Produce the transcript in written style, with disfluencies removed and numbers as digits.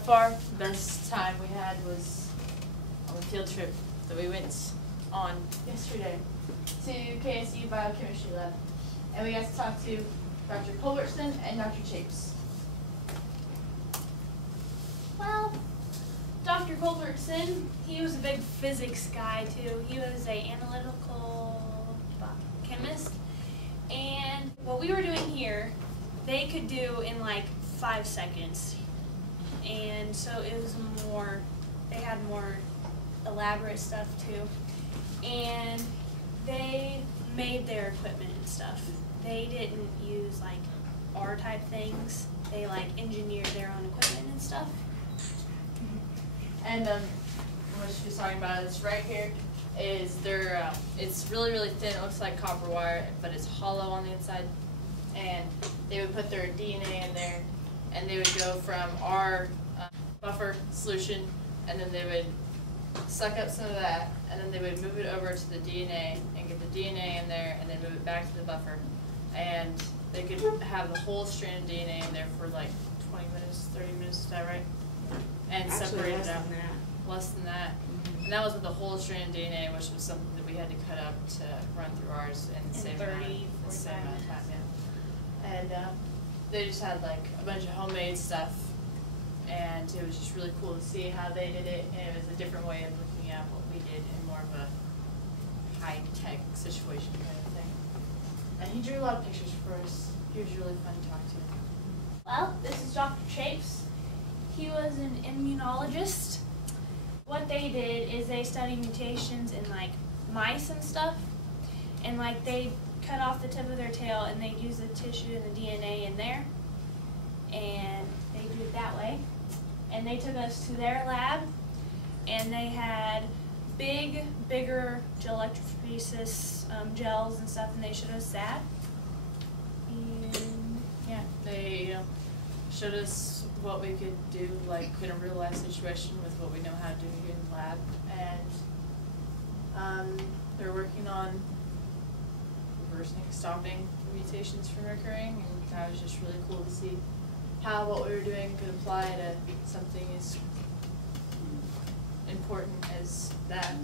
far, the best time we had was on the field trip that we went on yesterday to KSU Biochemistry Lab. And we got to talk to Dr. Culbertson and Dr. Chapes. Well, Dr. Culbertson, he was a big physics guy too. He was an analytical chemist. And what we were doing here, they could do in like 5 seconds. And so it was more, they had more elaborate stuff too. And they made their equipment and stuff. They didn't use like R-type things. They like engineered their own equipment and stuff. And what she was talking about is right here is their, it's really, really thin. It looks like copper wire, but it's hollow on the inside. And they would put their DNA in there, and they would go from our buffer solution, and then they would suck up some of that, and then they would move it over to the DNA and get the DNA in there, and then move it back to the buffer. And they could have the whole strand of DNA in there for like 20 minutes, 30 minutes, is that right? And actually separate less it out. than that. Less than that. Mm-hmm. And that was with the whole strand of DNA, which was something that we had to cut up to run through ours and save 30, amount 45 of minutes. time. Yeah. And they just had like a bunch of homemade stuff, and it was just really cool to see how they did it, and it was a different way of looking at what we did in more of a high-tech situation kind of thing. And he drew a lot of pictures for us. He was really fun to talk to. Well, this is Dr. Chapes. He was an immunologist. What they did is they studied mutations in like mice and stuff, and like they cut off the tip of their tail and they use the tissue and the DNA in there, and they did it that way. And they took us to their lab, and they had bigger gel electrophoresis gels and stuff, and they showed us that. And yeah, they showed us what we could do like in a real life situation with what we know how to do here in the lab. And they're working on reversing, stopping mutations from occurring, and that was just really cool to see how what we were doing could apply to something as important as that.